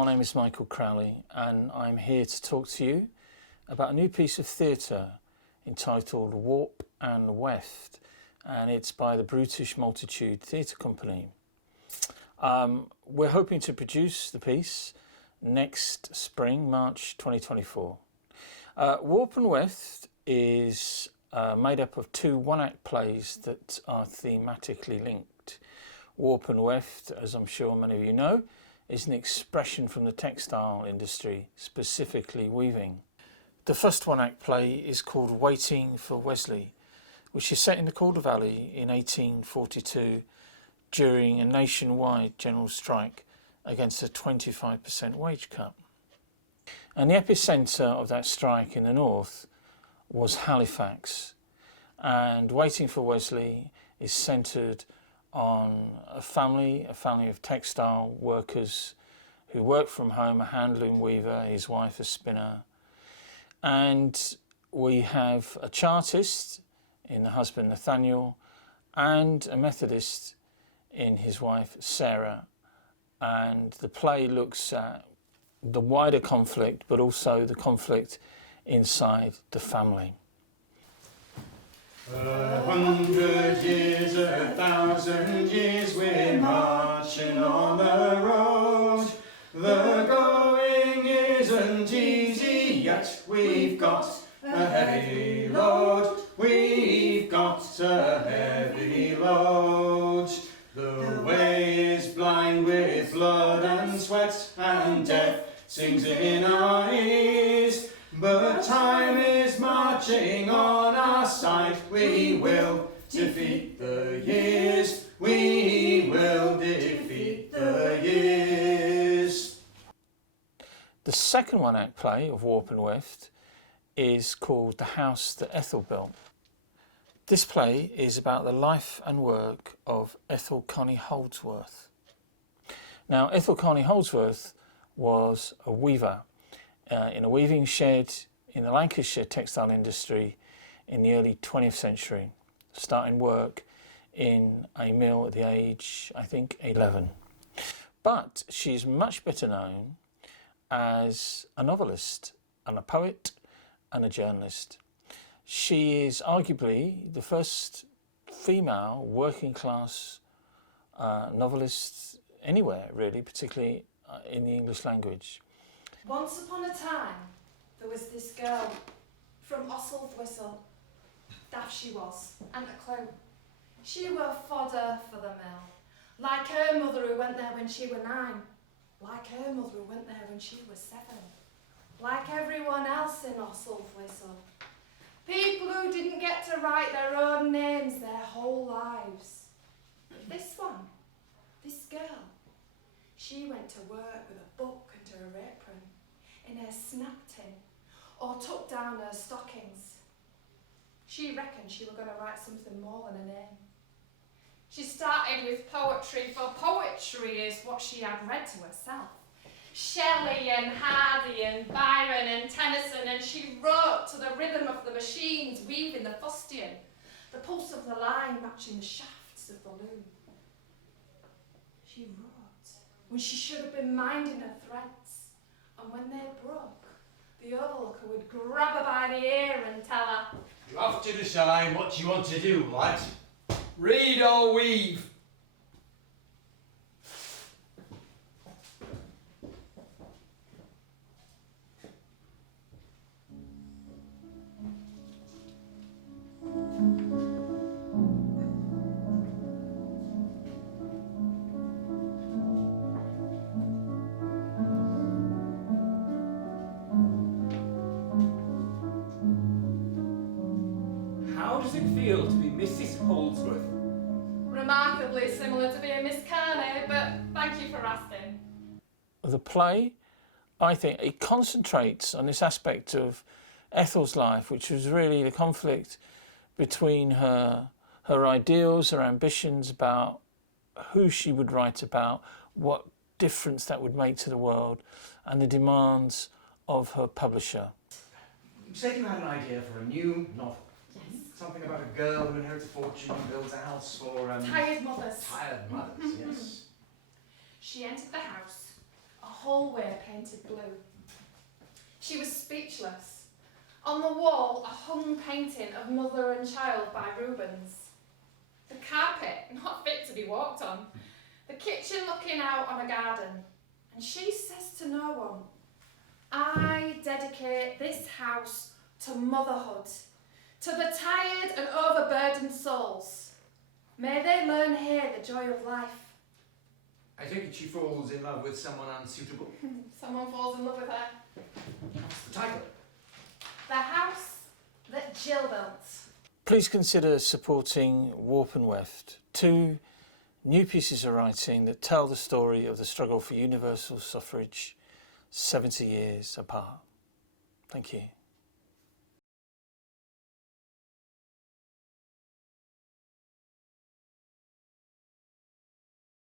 my name is Michael Crowley and I'm here to talk to you about a new piece of theatre entitled Warp and Weft, and it's by the Brutish Multitude Theatre Company. We're hoping to produce the piece next spring, March 2024. Warp and Weft is made up of two one-act plays that are thematically linked. Warp and Weft, as I'm sure many of you know, is an expression from the textile industry, specifically weaving. The first one-act play is called Waiting for Wesley, which is set in the Calder Valley in 1842 during a nationwide general strike against a 25% wage cut. And the epicentre of that strike in the north was Halifax, and Waiting for Wesley is centred on a family of textile workers who work from home, a handloom weaver, his wife a spinner. And we have a Chartist in the husband Nathaniel and a Methodist in his wife Sarah. And the play looks at the wider conflict, but also the conflict inside the family. 100 years, 1,000 years, we're marching on the road. The going isn't easy yet, we've got a heavy load. We've got a heavy load. The way is blind with blood and sweat, and death sings in our ears. But time is marching on our side. We will defeat the years. We will defeat the years. The second one-act play of Warp and Weft is called The House That Ethel Built. This play is about the life and work of Ethel Connie Holdsworth. Now, Ethel Connie Holdsworth was a weaver in a weaving shed in the Lancashire textile industry in the early 20th century, starting work in a mill at the age, I think, 11. But she's much better known as a novelist and a poet and a journalist. She is arguably the first female working class novelist anywhere, really, particularly in the English language. Once upon a time, there was this girl from Osselthwhistle. Daft she was, and a clue. She were fodder for the mill, like her mother who went there when she were 9, like her mother who went there when she was 7, like everyone else in Osselthwhistle. People who didn't get to write their own names their whole lives. But this one, this girl, she went to work with a book under her apron, in her snap tin, or tucked down her stockings. She reckoned she were going to write something more than a name. She started with poetry, for poetry is what she had read to herself. Shelley and Hardy and Byron and Tennyson, and she wrote to the rhythm of the machines weaving the fustian, the pulse of the line matching the shafts of the loom. She wrote when she should have been minding her threads, and when they broke, the overlooker would grab her by the ear and tell her, "You have to decide what you want to do, lad. Read or weave." How does it feel to be Mrs. Holdsworth? remarkably similar to being Miss Carney, but thank you for asking. The play, I think, it concentrates on this aspect of Ethel's life, which was really the conflict between her ideals, her ambitions about who she would write about, what difference that would make to the world, and the demands of her publisher. You said you had an idea for a new novel. Yes. Something about a girl who inherits a fortune and builds a house for... Tired mothers. Tired mothers, yes. She entered the house, a hallway painted blue. She was speechless. On the wall, a hung painting of Mother and Child by Rubens. The carpet, not fit to be walked on. The kitchen looking out on a garden. And she says to no one, I dedicate this house to motherhood, to the tired and overburdened souls. May they learn here the joy of life. I take it she falls in love with someone unsuitable. Someone falls in love with her. What's the title? The house that Jill built. Please consider supporting Warp and Weft, two new pieces of writing that tell the story of the struggle for universal suffrage 70 years apart. Thank you.